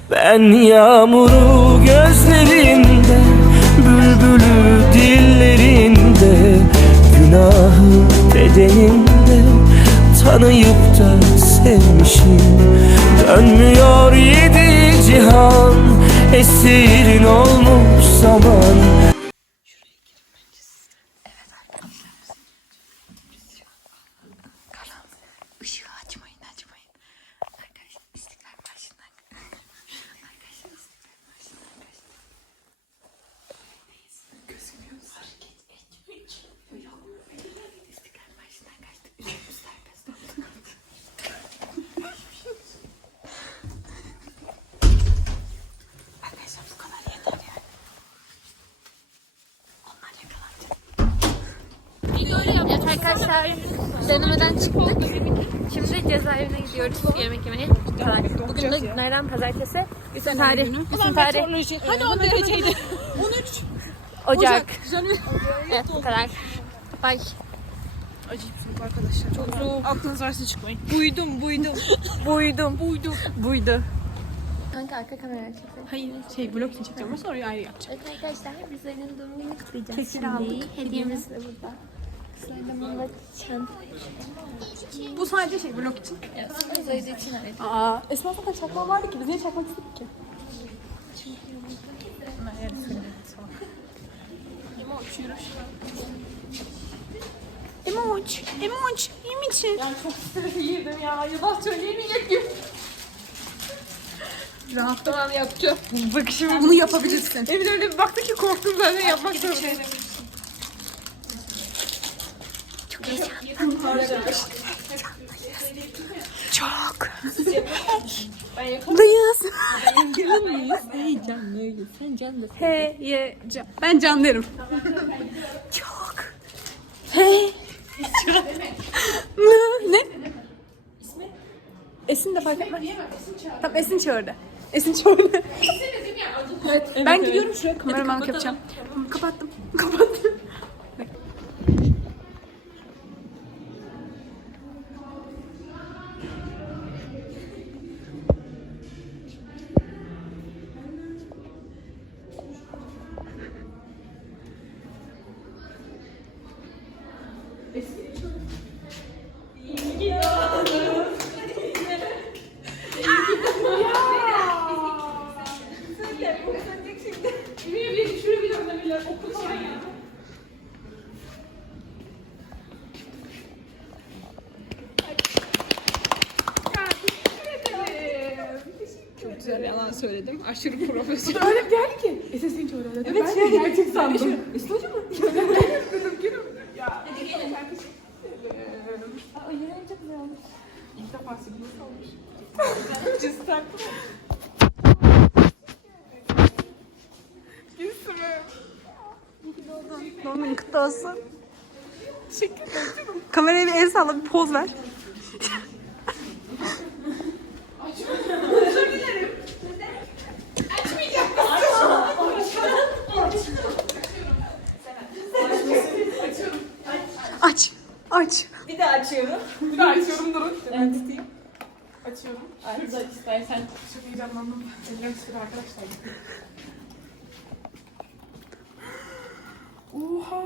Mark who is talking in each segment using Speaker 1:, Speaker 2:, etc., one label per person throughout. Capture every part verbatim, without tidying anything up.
Speaker 1: Ben yağmuru gözlerinde, bülbülü dillerinde, günahı bedeninde tanıyıp da sevmişim. Dönmüyor yedi cihan, esirin olmuş zaman.
Speaker 2: Işığı açmayın, açmayın. Arkadaşlar İstiklal Marşı'ndan. Arkadaşlar İstiklal Marşı'ndan kaçtık. Gözükmüyoruz. Hareket etmek. Yok. İstiklal Marşı'ndan kaçtık. Üstümüz serbest oldu. Arkadaşlar bu kadar yeter yani. Onlar yakalanacak. Evet arkadaşlar, denemeden çıktık. Şimdi cezaevine gidiyoruz yemek yemeye. Bugün de nereden pazartesi? Üstün tarih. Üstün tarih.
Speaker 3: Hani on dereceydi. on üç.
Speaker 2: Ocak. Evet bu kadar. Bye.
Speaker 3: Acayip soğuk arkadaşlar. Çok soğuk. Aklınız varsa çıkmayın. Buydum, buydum.
Speaker 2: Buydum.
Speaker 3: Buydum.
Speaker 2: Buydu. Kanka arka kameraya çekelim.
Speaker 3: Hayır, şey blok için çekeceğim ama sonra ayrı yapacağım.
Speaker 2: Evet arkadaşlar, bizlerin doğum gününü kutlayacağız şimdi. Hediyemiz de burada. Kızlarla mı çanta.
Speaker 3: Bu sadece şey blok için.
Speaker 2: Evet, kızlar için evet.
Speaker 3: Aa, Esma zaten çakma vardı ki biz niye çakmak istedik ki? Emoç, emoç, iyi misin? Yani çok stresi yedim ya. Yalan söyleyemeyecek gibi. Rahat tamam yapacağım. Bakışımı bunu yapabilirsin. Evin öyle bir baktı ki korktum zaten yapmak zorundayım.
Speaker 2: Çok heyecanlıyım.
Speaker 3: Çok. Duyuyoruz.
Speaker 2: Heyecanlıyız. Sen canlısın.
Speaker 3: He, ye, can. Ben can derim.
Speaker 2: Çok.
Speaker 3: He. Ne? İsmi? Esin de fark etmez. Tamam Esin çağırdı. Esin çağırdı. Evet, ben gidiyorum şuraya kameramanlık yapacağım. Tamam, kapattım. Kapattım. Çok güzel yalan söyledim. Aşırı profesyonel. Öyle geldi ki. Esesin çok öyle. Evet, ben şey, gerçek sandım. Esin hocam mı? Dedim ki ya. Hadi gelin. Ben teşekkür ederim. Aa, yine çok güzel olmuş. İlk defa sürpriz olmuş. Cistak. Gülsüm. Doğum günün kutlu olsun. Teşekkür ederim. Kameraya bir el salla, bir poz ver. Aç. Aç.
Speaker 4: Bir daha açıyorum.
Speaker 3: Bir daha açıyorum durun.
Speaker 4: Ben tutayım.
Speaker 3: Açıyorum.
Speaker 4: Şurada istersen.
Speaker 3: Çok heyecanlandım. Ellerim sıkır arkadaşlar. Oha.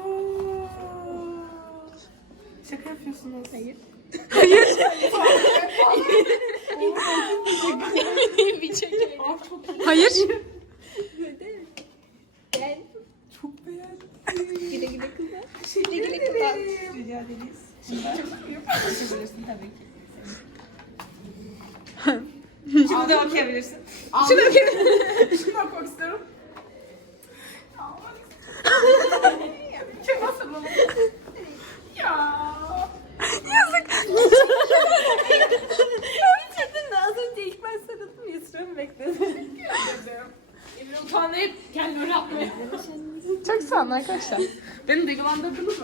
Speaker 3: Şaka yapıyorsunuz. Hayır. Hayır.
Speaker 4: Bir çekelim.
Speaker 3: Hayır.
Speaker 4: Gel.
Speaker 3: Çok beğendim.
Speaker 4: Güle güle kızlar.
Speaker 3: Teşekkür
Speaker 4: Güle güle
Speaker 3: ederim.
Speaker 4: kızlar. Rica ederiz. Açabilirsin tabii ki. Şunu da okuyabilirsin.
Speaker 3: Şunu okuyabilirsin. Şunu okumak istiyorum. Kim nasıl ya? Yazık.
Speaker 4: Çetin de az önce ilk ben sarıldım ya sıramı bekledim.
Speaker 3: Emre utanmayıp kendini öyle atmaya. Çok sağ olun arkadaşlar. Beni duygulandırdınız mı?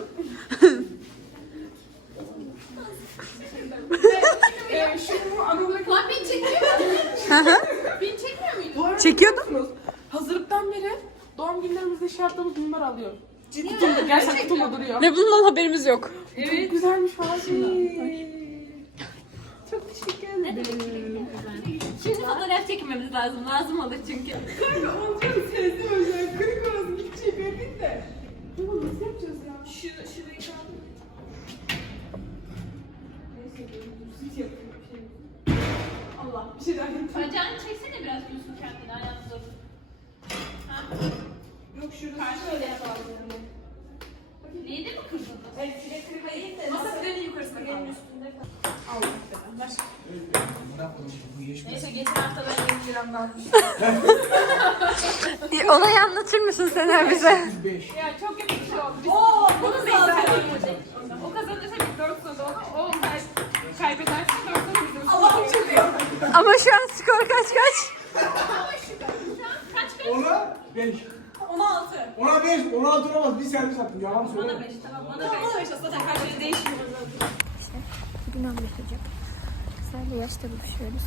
Speaker 3: Eee şunu Anadolu'da... Lan beni çekiyor muydun? Beni çekmiyor muydun? Çekiyordum. Hazırlıktan beri doğum günlerimizde şey yaptığımız bunlar alıyorum. Ciddi. Gerçekten kutumda duruyor.
Speaker 5: Ve bundan haberimiz yok.
Speaker 3: Evet. Çok güzelmiş abi. Çok teşekkür ederim.
Speaker 2: Şimdi fotoğraf çekmemiz lazım. Lazım olur çünkü.
Speaker 3: Kanka olacağını sezdim hocam. Kırık olsun gidecek öpün de. Bunu nasıl yapacağız ya? Şu, şurayı kaldır. Neyse dur süt yapayım bir şey. Allah bir şeyler yapayım.
Speaker 2: Bacağını çeksene biraz Gülsün kendine ayağını zor.
Speaker 3: Yok şurası şöyle yapalım.
Speaker 2: Neydi mi kırdın?
Speaker 3: Evet, file kırmayı da masa filenin yukarısına kaldı. Üstünde kaldı. Allah be. Başka. Neyse geçen hafta ben yirmi liram kalmış.
Speaker 2: Olayı anlatır mısın Sener bize?
Speaker 3: Ya çok kötü bir şey oldu. Oo, bunu da o kazanırsa biz dört sonu ona, o kaybederse dört sonu bizim. Allah'ım çok iyi.
Speaker 2: Ama şu an skor kaç kaç?
Speaker 5: Ona beş.
Speaker 3: Ona altı.
Speaker 5: Ona beş. Ona altı olamaz. Bir servis attım. Yalan söyleme.
Speaker 3: Bana beş tamam. Bana beş. Bana beş zaten her şey değişmiyor.
Speaker 2: iki bin on beş Ocak. Güzel bir yaşta buluşuyoruz.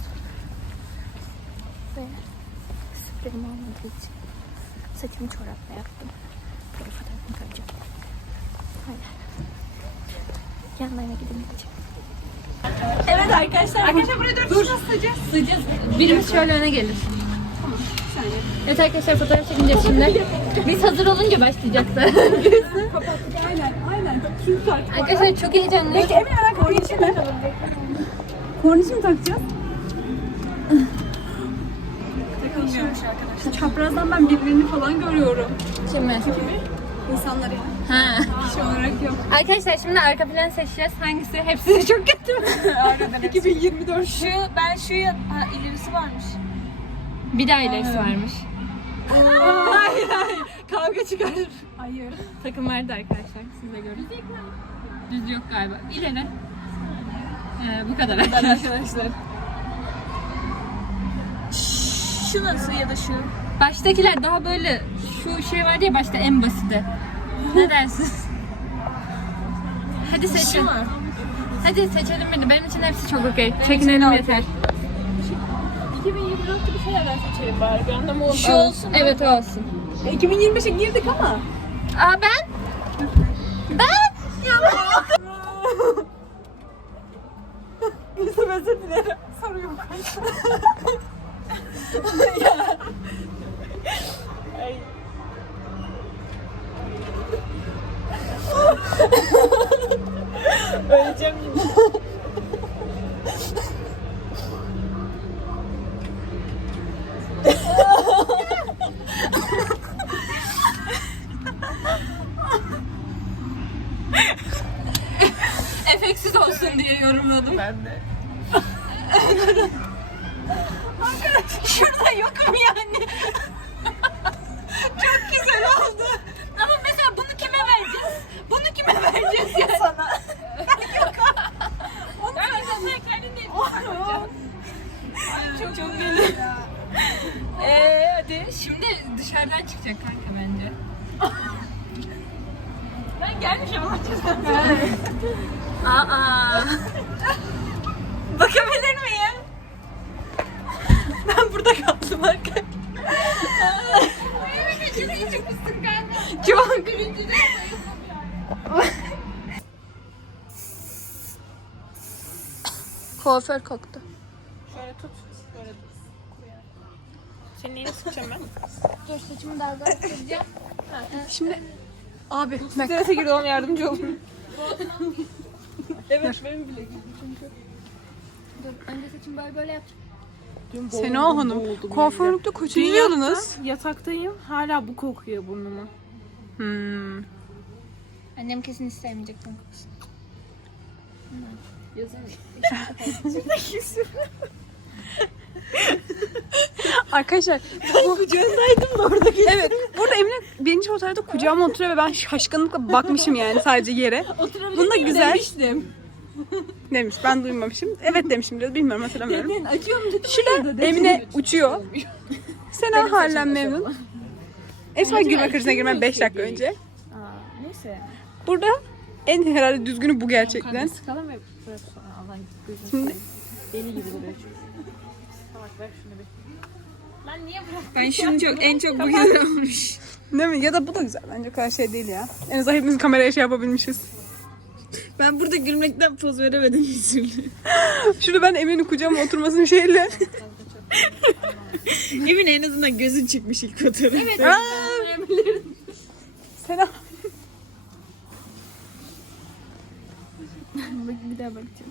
Speaker 2: Ve spreyim olmadığı için saçımı çorapla yaptım. Böyle fotoğrafını koyacağım. Aynen. Yanlarına gidemeyeceğim. Evet arkadaşlar.
Speaker 3: Arkadaşlar buraya dört kişi nasıl sığacağız?
Speaker 2: Sığacağız. Birimiz şöyle öne gelir. Evet arkadaşlar fotoğraf çekeceğiz şimdi. Biz hazır olunca başlayacaktı.
Speaker 3: Aynen aynen. Şunu tak.
Speaker 2: Arkadaşlar çok heyecanlıyım.
Speaker 3: Emin olarak kornişi mi? Kornişi mi takacağız? Takılmıyormuş arkadaşlar. Çaprazdan ben birbirini falan görüyorum.
Speaker 2: Kimi?
Speaker 3: İnsanları ya.
Speaker 2: Ha.
Speaker 3: Kişi olarak yok.
Speaker 2: Arkadaşlar şimdi arka plan seçeceğiz. Hangisi? Hepsi de çok kötü.
Speaker 3: iki bin yirmi dört. Şu ben şu ya ha, ilerisi varmış.
Speaker 2: Bir daha ilerisi varmış.
Speaker 3: Hayır hayır. Kavga çıkar. Hayır.
Speaker 2: Takım vardı arkadaşlar. Siz de görün. Düz yok galiba. İleri. Ee, bu kadar
Speaker 3: Arkadaşlar. Şu nasıl ya da şu?
Speaker 2: Baştakiler daha böyle şu şey vardı ya başta en basiti. Ne dersin? Hadi seçin. Hadi seçelim beni. Benim için hepsi çok okey. Çekinelim yeter.
Speaker 3: iki bin yirmi dörtte bir şeylerden seçelim bari. Bir anlamı olmaz.
Speaker 2: Şu olsun. Evet o olsun.
Speaker 3: iki bin yirmi beşe girdik ama.
Speaker 2: Aa ben? Ben?
Speaker 3: Yusuf özür dilerim. Soru yok. ya. Ay. Öleceğim yine.
Speaker 2: Efeksiz olsun diye yorumladım.
Speaker 3: Ben de.
Speaker 2: Şurada yokum yani. Çok güzel oldu. Ama mesela bunu kime vereceğiz? Bunu kime vereceğiz yani?
Speaker 3: Sana.
Speaker 2: Yok. Onu sen kendin değil.
Speaker 3: Çok çok belli.
Speaker 2: Eee hadi. Şimdi dışarıdan çıkacak kanka bence.
Speaker 3: Ben gelmişim ama
Speaker 2: Aa.
Speaker 3: bakabilir miyim? Ben burada kaldım arkadaşlar.
Speaker 2: Çok iyi çıkmışsın kanka.
Speaker 3: Çok
Speaker 2: Gülüntüde. Kuaför koktu.
Speaker 3: Şöyle tut. Böyle tut. Senin neyine sıkacağım ben?
Speaker 2: Dur saçımı daha da süreceğim.
Speaker 3: Şimdi abi strese girdi ona yardımcı olun. Evet benim bile girdi çünkü.
Speaker 2: Dur önce saçımı böyle böyle yapacağım.
Speaker 3: Sena Hanım, kuaförlükte koçuyordunuz.
Speaker 4: Yataktayım. Hala bu kokuyor burnuma.
Speaker 3: Hmm.
Speaker 2: Annem kesin istemeyecek bunu kokusun.
Speaker 3: Arkadaşlar bu kucağındaydım da orada geçtim. Evet. Burada Emine birinci fotoğrafta kucağıma oturuyor ve ben şaşkınlıkla bakmışım yani sadece yere. Bunda güzel.
Speaker 4: Demiştim.
Speaker 3: Demiş. Ben duymamışım. Evet demişim biraz. Bilmiyorum hatırlamıyorum.
Speaker 4: Ben açıyorum dedim.
Speaker 3: Şurada Emine uçuyor. Sena halen memnun. Esma gülme krizine girmem beş dakika önce.
Speaker 4: Aa, neyse.
Speaker 3: Burada en herhalde düzgünü bu gerçekten.
Speaker 4: Sıkalım ve bırak sonra Allah'ın gözünü
Speaker 3: Şimdi
Speaker 4: seveyim. Deli gibi duruyor çünkü. Salak ver şunu bir.
Speaker 2: Ben niye bıraktım?
Speaker 3: ben şunu çok en çok bu güzel olmuş. Değil mi? Ya da bu da güzel. Bence o kadar şey değil ya. En azından hepimiz kameraya şey yapabilmişiz. Ben burada gülmekten poz veremedim bir türlü. Şurada ben Emin'in kucağıma oturmasını şeyle. Emin en azından gözün çıkmış ilk fotoğrafta. Evet. Selam. Bir daha bakacağım.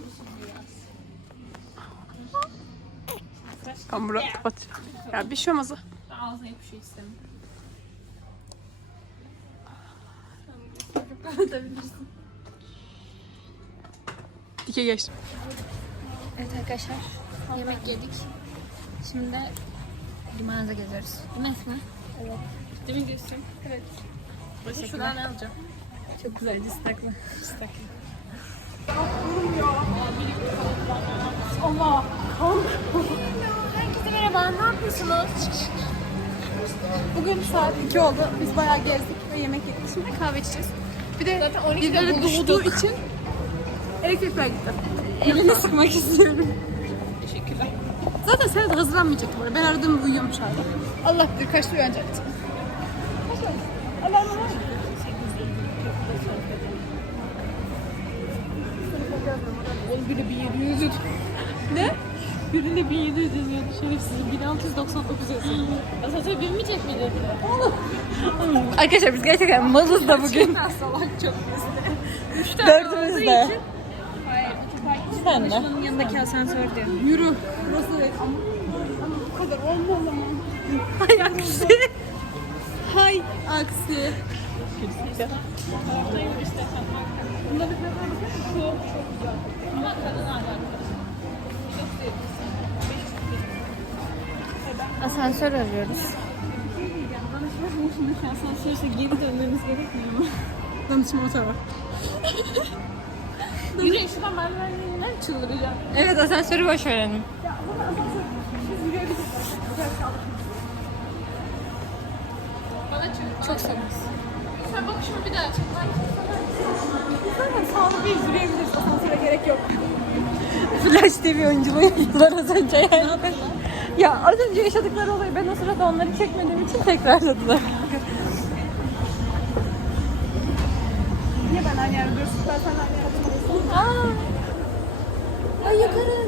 Speaker 3: Ben burayı kapatacağım. Ya bir şey olmaz.
Speaker 2: Ağzına yapışıyor istemiyorum.
Speaker 3: Dike geçtim.
Speaker 2: Evet arkadaşlar, yemek yedik. Şimdi limanada geziyoruz. Değil mi Esma? Evet.
Speaker 3: Değil mi Gülsüm? Evet.
Speaker 2: Burası şuradan ne alacağım?
Speaker 3: Çok güzel cistaklı.
Speaker 2: Cistaklı.
Speaker 3: Allah.
Speaker 2: Herkese merhaba, ne yapıyorsunuz?
Speaker 3: Bugün saat iki oldu. Biz bayağı gezdik ve yemek yedik. Şimdi kahve içeceğiz. Bir de birileri doğduğu için elektrikler gitti. Elini sıkmak istiyorum. Teşekkürler. Zaten sen de hazırlanmayacaktın oraya. Ben aradım uyuyormuş hala. Allah bilir kaçta uyanacaktım. Allah'ım Allah. Birine bin yedi yüz Ne? Birine bin yedi yüz yazıyordu şerefsizim. bin altı yüz doksan dokuz yazıyordu.
Speaker 2: Asansör binmeyecek miydi?
Speaker 3: Arkadaşlar biz gerçekten malız da bugün.
Speaker 2: Salak çok
Speaker 3: Dördümüz de. Sen de.
Speaker 2: Şunun yanındaki asansör diyor.
Speaker 3: Yürü. Burası ama, ama bu kadar olmaz ama. Hay aksi. Hay aksi.
Speaker 2: Asansör arıyoruz.
Speaker 3: Asansörse geri dönmemiz gerekmiyor mu? Danışma motor var.
Speaker 2: Yürüyün şuradan merdivenlerinden çıldıracağım.
Speaker 3: Evet asansörü boş verelim.
Speaker 2: Bana çok, çok sevmez. Sen bakışımı bir daha çek.
Speaker 3: Zaten sağlıklı yürüyebiliriz. Asansöre gerek yok. Flash T V oyunculuğu yaptılar az önce yani. Ya az önce yaşadıkları olayı ben o sırada onları çekmediğim için tekrarladılar. Niye ben aynı yerde duruyorsun? Ben sen aynı yerde duruyorsun. Aaa! Ay yukarı.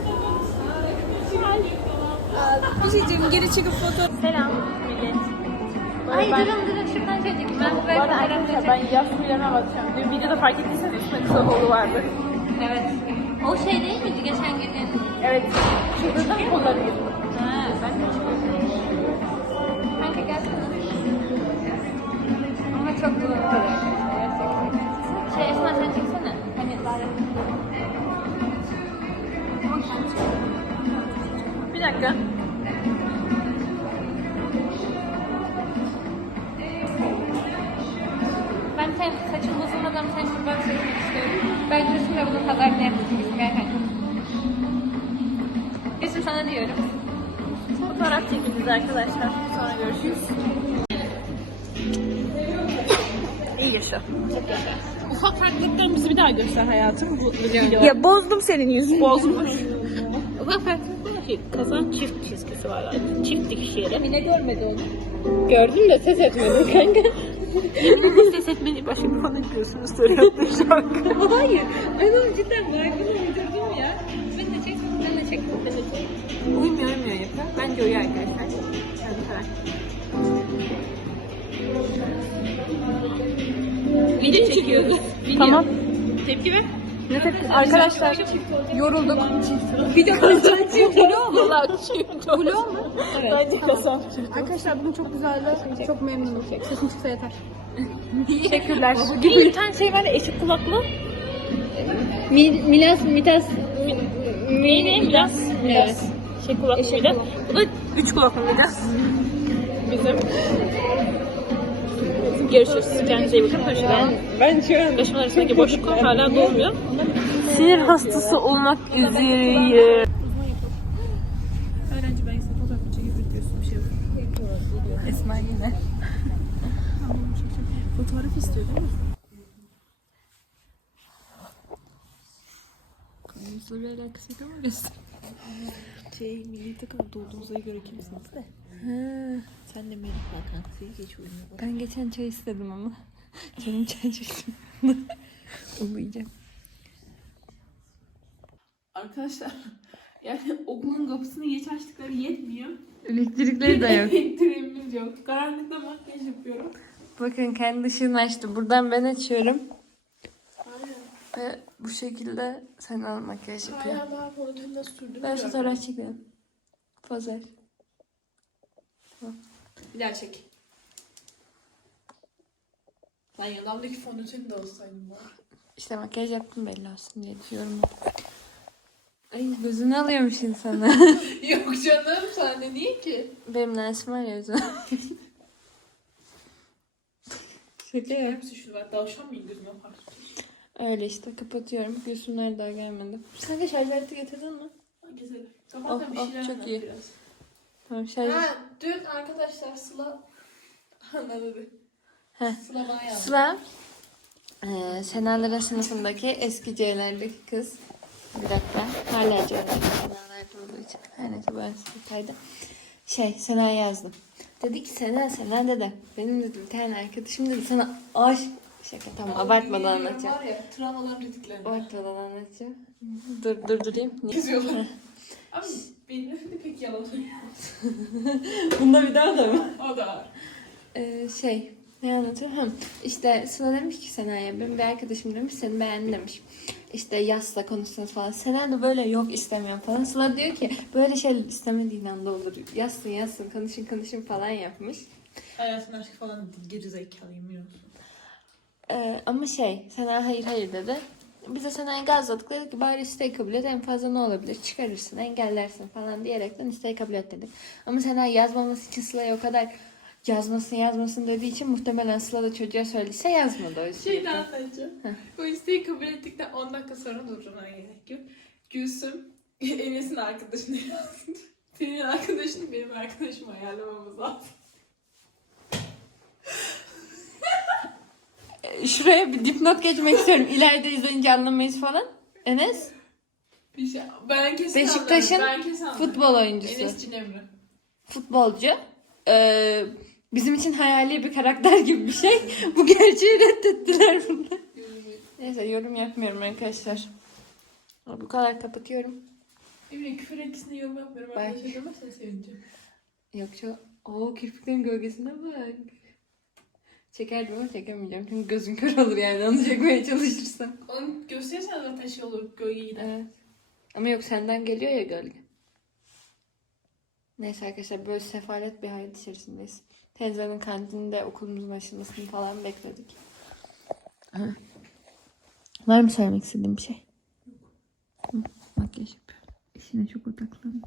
Speaker 3: Bir şey diyeyim geri çıkıp foto.
Speaker 2: Selam millet. Ay durun durun şuradan çocuk. Ben bu böyle
Speaker 3: arkadaşlar ben yaz kullarına bakacağım. Dün videoda fark ettiyseniz üstüne kısa kolu vardı.
Speaker 2: Evet. O şey değil miydi geçen gecenin?
Speaker 3: Evet. Şurada da kolları girdi.
Speaker 2: Ha, ben de Kanka gelsene. Ama çok bulanık. Şey Esma sen çeksene. Hani bari.
Speaker 3: Bir dakika.
Speaker 2: Ben sen saçım bozulmadan sen kurban seçmek istiyorum. Ben Gülsüm'le bunun pazarını yapmışım. Gerçekten. Gülsüm sana diyorum.
Speaker 3: Fotoğraf çekeceğiz arkadaşlar. Sonra görüşürüz. İyi yaşa.
Speaker 2: Çok yaşa.
Speaker 3: Ufak farklılıklarını bizi bir daha göster hayatım. Bu videoda.
Speaker 4: Ya bozdum senin yüzünü.
Speaker 3: Bozmuş.
Speaker 2: Ufak farklılık
Speaker 3: Şey, kazan çift çizgisi var yani. Çift dikiş yeri.
Speaker 2: Mine görmedi onu.
Speaker 3: Gördüm de ses etmedim kanka. Yeminle ses etmedi. Başka bir falan yapıyorsunuz. Story yaptığım şarkı.
Speaker 2: Hayır. Ben onu cidden baygın uydurdum ya. Ben de çektim, ben de çektim, ben de çektim.
Speaker 3: Uymuyor uymuyor yapıyor. Bence uyuyor arkadaşlar. Yani karar.
Speaker 2: Video çekiyoruz.
Speaker 3: Tamam.
Speaker 2: Tepki ver.
Speaker 3: Ne tepki? Arkadaşlar yorulduk. Video kazan çift. Blue mu lan? Blue mu? Evet. Bence kazan çift. Arkadaşlar bugün çok güzeldi. Çok memnunum. Sesim çıksa yeter. Teşekkürler.
Speaker 2: Bir tane şey var ya eşit kulaklı.
Speaker 3: Milas, Mitas.
Speaker 2: Neydi? Milas.
Speaker 3: Milas.
Speaker 2: Şey kulaklı Milas. Bu da üç kulaklı Milas.
Speaker 3: Bizim.
Speaker 2: Görüşürüz. Kendinize iyi bakın. Görüşürüz.
Speaker 3: Ben şu an
Speaker 2: Yaşamalar arasındaki boşluk var. Hala dolmuyor.
Speaker 3: sinir hastası olmak üzereyim.
Speaker 4: Öğrenci belgesel fotoğrafı çekip diyorsun bir şey yok.
Speaker 3: Esma yine.
Speaker 4: Fotoğraf istiyor değil mi? Konumuzla bir alakası yok ama göster. Şey, milli takım doğduğunuza göre kimsiniz de?
Speaker 3: Ha,
Speaker 4: Sen de Melih Hakan. Geç oyunu.
Speaker 3: ben geçen çay istedim ama. Canım çay çektim. Onu yiyeceğim. Arkadaşlar yani okulun kapısını geç açtıkları yetmiyor.
Speaker 2: Elektrikleri de yok.
Speaker 3: Elektriğimiz yok. Karanlıkta makyaj yapıyorum.
Speaker 2: Bakın kendi ışığını açtı. Buradan ben açıyorum.
Speaker 3: Aynen.
Speaker 2: Ve bu şekilde sen al makyaj yapıyor.
Speaker 3: Hala daha fondöteni nasıl sürdüm?
Speaker 2: Ben fotoğraf çekiyorum. Pozer.
Speaker 3: Bir daha çek. Ben yanımdaki fondöteni de alsaydım var.
Speaker 2: İşte makyaj yaptım belli olsun diye diyorum. Ay gözünü alıyormuş insana.
Speaker 3: Yok canım sen de niye ki?
Speaker 2: Benim lensim var ya yüzüme. Şaka
Speaker 3: Çeker
Speaker 2: yap.
Speaker 3: misin şunu ben davşan mıyım gözüme fark tutuyorsun?
Speaker 2: Öyle işte kapatıyorum. Gülsümler daha gelmedi. Sen de şarj aleti getirdin mi?
Speaker 3: Ha, güzel. Sabah da
Speaker 2: Oh,
Speaker 3: bir
Speaker 2: oh,
Speaker 3: şeyler
Speaker 2: çok
Speaker 3: anlat
Speaker 2: iyi.
Speaker 3: biraz.
Speaker 2: Tamam şarj.
Speaker 3: Ha, dün arkadaşlar Sıla anladı.
Speaker 2: Heh.
Speaker 3: Sıla bana yazdı.
Speaker 2: Sıla e, Senaların sınıfındaki eski C'lerdeki kız. Bir dakika. Hala C'lerdeki Sena'larda olduğu için. Her neyse ben sınıftaydı. Şey Sena yazdım. Dedi ki Sena Sena dedi. Benim dedi bir tane arkadaşım dedi sana aş. Şaka tamam abartmadan anlatacağım.
Speaker 3: Var ya travmalarım tetiklendi.
Speaker 2: Abartmadan anlatacağım. Dur durdurayım.
Speaker 3: Geziyorlar. Ama benim de pek yalan söylüyor.
Speaker 2: Bunda bir daha da mı?
Speaker 3: O da var.
Speaker 2: Ee, şey ne anlatıyorum? Hı. İşte Sıla demiş ki Sena'ya benim bir arkadaşım demiş seni beğendi demiş. İşte yazla konuşsanız falan. Sena da böyle yok istemiyorum falan. Sıla diyor ki böyle şeyler istemediğin anda olur. Yazsın yazsın konuşun konuşun falan yapmış.
Speaker 3: Hayatın aşkı falan geri zekalıyım biliyorsun.
Speaker 2: Ee, ama şey Sena hayır hayır dedi. Biz de Sena'yı gazladık dedik ki bari isteği kabul et en fazla ne olabilir çıkarırsın engellersin falan diyerekten isteği kabul et dedik. Ama Sena yazmaması için Sıla'ya o kadar yazmasın yazmasın dediği için muhtemelen Sıla da çocuğa söylediyse yazmadı o yüzden.
Speaker 3: Şey de anlatacağım. O isteği kabul ettikten on dakika sonra durdurmaya gerek yok. Gülsüm Enes'in arkadaşını yazdı. Senin arkadaşını benim arkadaşıma ayarlamamız lazım.
Speaker 2: Şuraya bir dipnot geçmek istiyorum. İleride izleyince anlamayız falan. Enes
Speaker 3: Bir şey, ben kesin
Speaker 2: Beşiktaş'ın
Speaker 3: anlarım. Ben kesin anlarım.
Speaker 2: futbol oyuncusu.
Speaker 3: Enes Cinemre.
Speaker 2: Futbolcu. Ee, bizim için hayali bir karakter gibi bir şey. Bu gerçeği reddettiler bunlar. Neyse yorum yapmıyorum arkadaşlar. Bu kadar kapatıyorum.
Speaker 3: Emre küfür etkisinde yorum yapmıyorum.
Speaker 2: Bak.
Speaker 3: Arkadaşlar görmezsen sevineceğim.
Speaker 2: Yok çok. Oo kirpiklerin gölgesine bak. Çekerdim ama çekemeyeceğim. Çünkü gözüm kör olur yani onu çekmeye çalışırsam.
Speaker 3: Onu gösterirsen zaten şey olur. Gölge gider.
Speaker 2: Evet. Ama yok senden geliyor ya gölge. Neyse arkadaşlar böyle sefalet bir hayat içerisindeyiz. Teyzenin kantininde okulumuzun açılmasını falan bekledik. Aha. Var mı söylemek istediğim bir şey? Hı, makyaj yapıyorum. İşine çok odaklandım.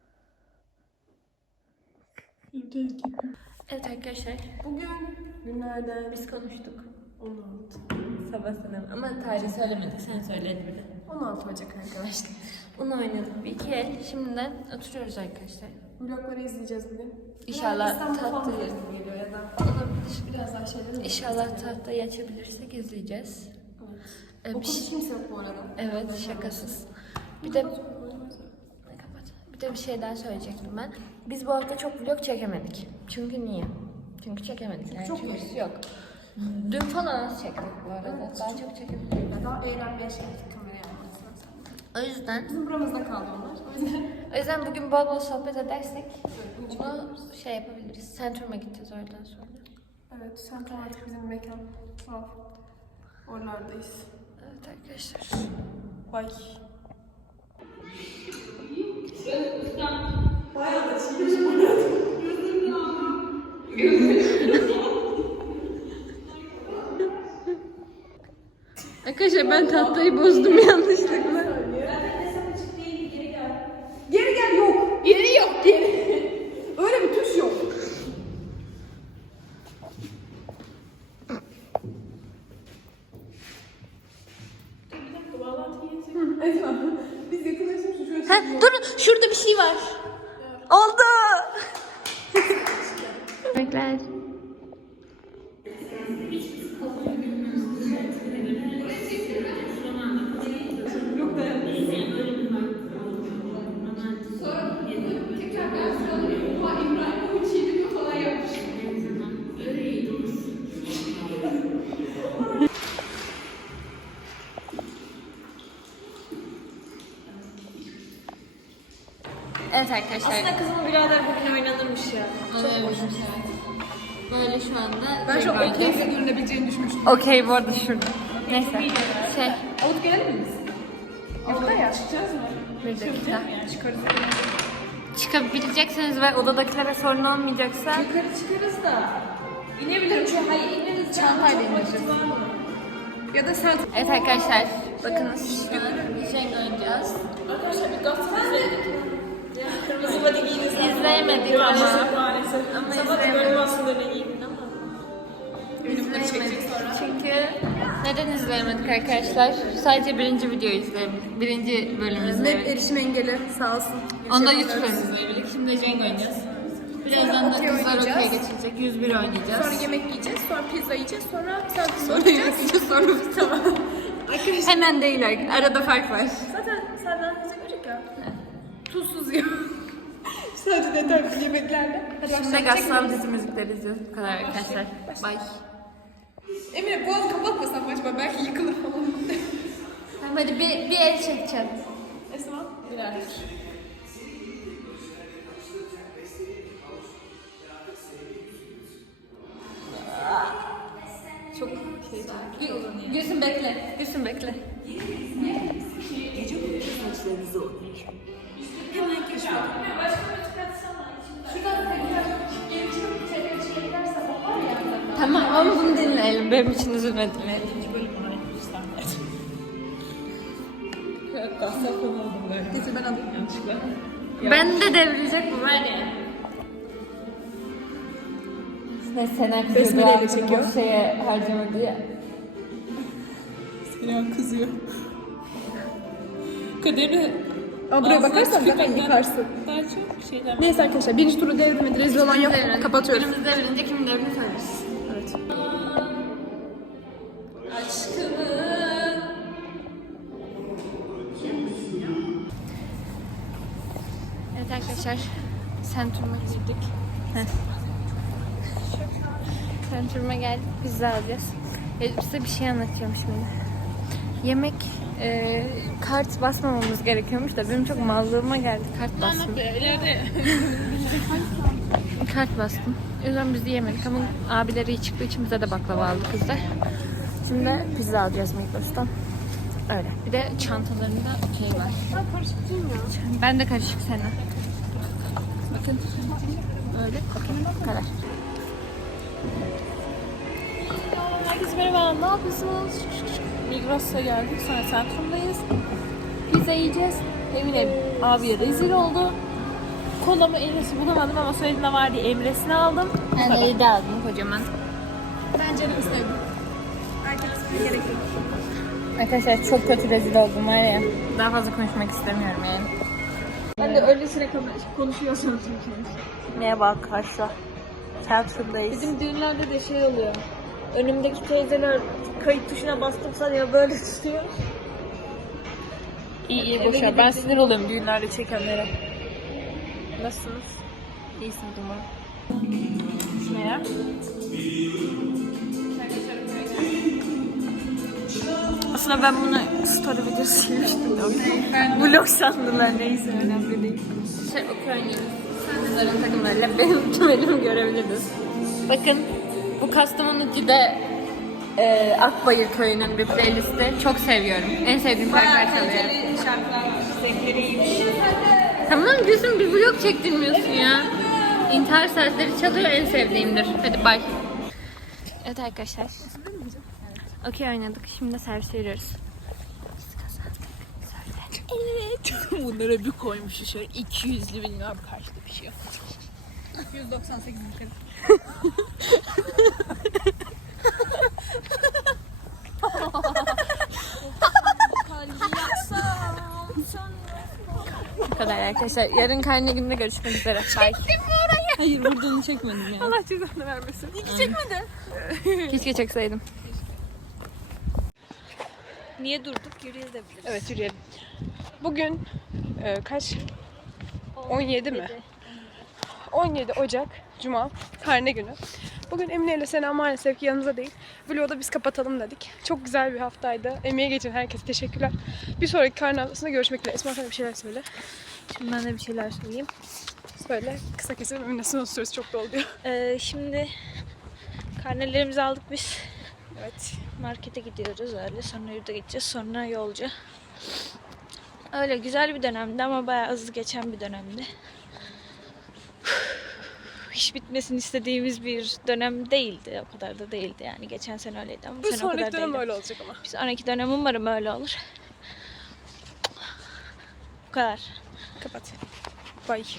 Speaker 2: Evet arkadaşlar. Bugün günlerden biz konuştuk. on altı. Sabah senem. Ama tarih söylemedik. Sen söyledin bile. on altı Ocak arkadaşlar. Onu oynadık bir iki el. Şimdiden oturuyoruz arkadaşlar.
Speaker 4: Vlogları izleyeceğiz bugün.
Speaker 2: İnşallah tatlı
Speaker 4: geliyor ya da
Speaker 2: olabilir.
Speaker 4: biraz daha şeyler mi?
Speaker 2: İnşallah tahtayı açabilirsek izleyeceğiz. Ee, bir
Speaker 4: Okul
Speaker 2: şey-
Speaker 4: hiç kimse yok bu arada.
Speaker 2: Evet şakasız. Bir de Kapat. Bir de bir şey daha söyleyecektim ben. Biz bu hafta çok vlog çekemedik. Çünkü niye? Çünkü çekemedik. Yani
Speaker 4: Çok
Speaker 2: çünkü yok. Dün falan az çektik bu arada. Daha çok çekemedik.
Speaker 4: Ya daha eğlenmeye şey kameraya almasına.
Speaker 2: O yüzden
Speaker 4: Bizim buramızda kaldı onlar. O yüzden
Speaker 2: o yüzden bugün bol bol sohbet edersek bunu şey yapabiliriz. Centrum'a gideceğiz oradan sonra.
Speaker 4: evet sen tam artık bizim mekan. Tuhaf. Oralardayız.
Speaker 2: Evet arkadaşlar.
Speaker 4: Bye.
Speaker 2: Arkadaşlar ben tahtayı bozdum yanlışlıkla.
Speaker 4: Geri gel yok. Geri yok geri. Öyle bir tuş yok. Esma biz yakınlaşmışız şöyle
Speaker 2: Ha, durun şurada bir şey var. Oldu. Bekler. Evet arkadaşlar.
Speaker 4: Aslında kızımın birader bugün oynanırmış ya.
Speaker 2: Evet. Böyle şu anda.
Speaker 3: Ben şu an
Speaker 2: şey
Speaker 3: okeyse görünebileceğini düşünmüştüm.
Speaker 2: Okey bu arada şurada. Neyse. Şey.
Speaker 3: Alıp gelelim mi biz? Yurtta ya. Çıkacağız mı?
Speaker 2: Bir dakika.
Speaker 3: Çıkarız.
Speaker 2: Çıkabilecekseniz ve odadakilere sorun olmayacaksa.
Speaker 4: Yukarı çıkarız da. İnebilirim. Şu hayır ineriz.
Speaker 3: Çantayla ineceğiz. Ya da sen...
Speaker 2: Evet arkadaşlar. Bakınız. Şu an Jenga oynayacağız.
Speaker 4: Arkadaşlar bir gazete izledik. Kırmızı body giyiniz.
Speaker 2: İzleyemedik ama.
Speaker 4: Maalesef maalesef.
Speaker 2: Ama
Speaker 4: Sabah da
Speaker 2: izleyemedik.
Speaker 4: böyle aslında ne giydin ama.
Speaker 2: İzleyemedik. Çünkü neden izleyemedik arkadaşlar? Sadece birinci videoyu izleyemedik. Birinci bölümü
Speaker 3: Net
Speaker 2: izleyemedik.
Speaker 3: erişim engeli sağ olsun.
Speaker 2: Onu da YouTube'dan izleyebildik. Şimdi Jenga oynayacağız. Birazdan da
Speaker 3: okey
Speaker 2: kızlar
Speaker 3: oynayacağız.
Speaker 2: okey geçirecek. yüz bir oynayacağız.
Speaker 3: Sonra yemek yiyeceğiz, sonra pizza yiyeceğiz, sonra selfie oynayacağız.
Speaker 2: sonra tamam. Hemen değil. Arada fark var.
Speaker 3: Zaten senden bize görecek ya. Tuzsuz yiyor. Sadece detaylı yemeklerde. Hadi
Speaker 2: Şimdi
Speaker 3: başlayalım.
Speaker 2: Gassan dizi müzikleri izliyoruz. Bu kadar arkadaşlar. Bye.
Speaker 3: Emine bu an kapatmasan mı acaba? Belki yıkılır falan.
Speaker 2: Tamam hadi bir, bir el çekeceğim.
Speaker 3: Esma?
Speaker 2: Çok şey. Gülsün bekle. Gülsün bekle. Tamam ama bunu dinleyelim. Benim için üzülme dinleyelim.
Speaker 3: Getir ben alayım.
Speaker 2: Ben de devrilecek bu var ya. Ne Sena kızıyor.
Speaker 3: Besmeleyle çekiyor.
Speaker 2: Bu şeye harcamadı ya.
Speaker 4: Sinan kızıyor. Kaderini
Speaker 3: Ama buraya
Speaker 4: ağzına
Speaker 3: bakarsan zaten
Speaker 4: tükürmekten
Speaker 3: yıkarsın.
Speaker 4: daha çok şeyler.
Speaker 3: Neyse arkadaşlar birinci turu devrilmedi. Rezil olan yok.
Speaker 2: Devrin-
Speaker 3: Kapatıyoruz.
Speaker 2: Birimiz devrilince kimin devrini söyleriz.
Speaker 3: Evet.
Speaker 2: Evet arkadaşlar. Centrum'a girdik. Heh. Centrum'a geldik. Pizza alacağız. E, size bir şey anlatıyorum şimdi. Yemek e, kart basmamamız gerekiyormuş da benim çok mallığıma geldi. Kart bastım.
Speaker 4: İleride.
Speaker 2: Kart bastım. O yüzden biz de yemedik ama abileri iyi çıktığı için bize de baklava aldı kızlar. Şimdi pizza alacağız Migros'tan. Öyle. Bir de çantalarında şey var.
Speaker 3: Ben karışık değil mi ya?
Speaker 2: Ben de karışık seninle. Bakın. Öyle. Okey. Bu kadar.
Speaker 4: Herkese merhaba. Ne yapıyorsunuz? Migros'a geldik. Sonra Centrum'dayız. Pizza yiyeceğiz. Emine abiye rezil oldu. Kolamı Emre'si bulamadım ama söylediğinde var diye Emre'sini aldım.
Speaker 2: Ben de yedi aldım kocaman.
Speaker 3: Ben Ceren'i sevdim. Erkek ismi gerek yok.
Speaker 2: Arkadaşlar çok kötü rezil oldum var ya. Daha fazla konuşmak istemiyorum yani.
Speaker 3: Ben de öylesine konuşuyorsam çünkü.
Speaker 2: Neye bak arkadaşlar. Centrum'dayız.
Speaker 4: Bizim düğünlerde de şey oluyor. Önümdeki teyzeler kayıt tuşuna bastırsa ya böyle tutuyor. İyi iyi boşver. Ben sinir oluyorum düğünlerde çekenlere. Nasılsınız?
Speaker 2: İyisiniz umarım.
Speaker 4: Ne ya? Aslında ben bunu story videosu silmiştim de. Vlog sandılar neyse önemli değil.
Speaker 2: Şey Ukrayna'nın kızların takımlarıyla benim tümelimi görebiliriz. Bakın bu Kastamonu Cide e, Akbayır köyünün bir playlisti. Çok seviyorum. En sevdiğim şarkılar çalıyor.
Speaker 4: Şarkılar var. Zevkleri iyiymiş.
Speaker 2: Tamam diyorsun bir vlog çektirmiyorsun ya. İntihar saatleri çalıyor en sevdiğimdir. Hadi bay. Evet arkadaşlar. Okey oynadık. Şimdi de servis veriyoruz.
Speaker 4: Evet. Bunlara bir koymuşuz şöyle iki yüzlü bilmem kaçlı bir şey.
Speaker 3: yüz doksan sekiz yukarı.
Speaker 2: Bu kadar arkadaşlar. Yarın karne gününde görüşmek üzere. Bye.
Speaker 4: Hayır buradan çekmedim ya.
Speaker 3: Allah cezanı vermesin. İyi ki çekmedi.
Speaker 2: Keşke çekseydim.
Speaker 4: Niye durduk? Yürüyebiliriz.
Speaker 3: Evet yürüyelim. Bugün e, kaç? on yedi mi? on yedi Ocak Cuma karne günü. Bugün Emine ile Sena maalesef ki yanımızda değil. Vlogu da biz kapatalım dedik. Çok güzel bir haftaydı. Emeği geçen herkese teşekkürler. Bir sonraki karne haftasında görüşmek üzere. Esma sana bir şeyler söyle.
Speaker 4: Şimdi ben de bir şeyler söyleyeyim.
Speaker 3: Böyle kısa keselim. Emine sınav süresi çok doldu diyor.
Speaker 4: Ee, şimdi karnelerimizi aldık biz.
Speaker 3: Evet.
Speaker 4: Markete gidiyoruz öyle. Sonra yurda gideceğiz. Sonra yolcu. Öyle güzel bir dönemdi ama bayağı hızlı geçen bir dönemdi. Hiç bitmesini istediğimiz bir dönem değildi. O kadar da değildi yani. Geçen sene öyleydi ama bu,
Speaker 3: Bu
Speaker 4: sene o kadar
Speaker 3: sonraki dönem
Speaker 4: değildi.
Speaker 3: öyle olacak ama.
Speaker 4: Bir sonraki dönem umarım öyle olur. Bu kadar.
Speaker 3: Kapat. Bye.